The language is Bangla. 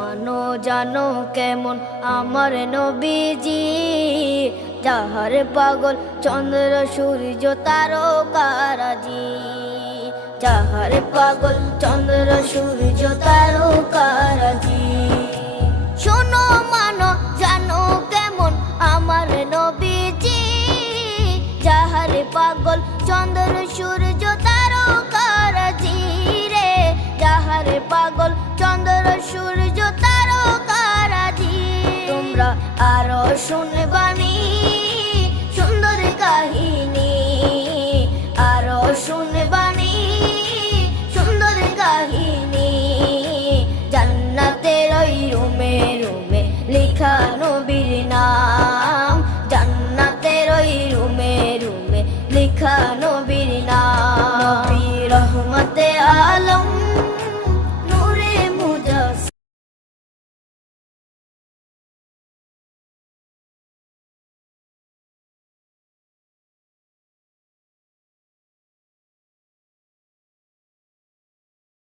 মানো জানো কেমন আমার নবীজি, যাহার পাগল চন্দ্র সূর্য তারকারাজি, যাহার পাগল চন্দ্র সূর্য তারকারাজি। শোনো মানো জানো কেমন আমার নবীজি, যাহার পাগল চন্দ্র সূর্য তারকারাজি রে, যাহার পাগল চন্দ্র সূর্য তারকারাজি। তোমরা আরো শুনে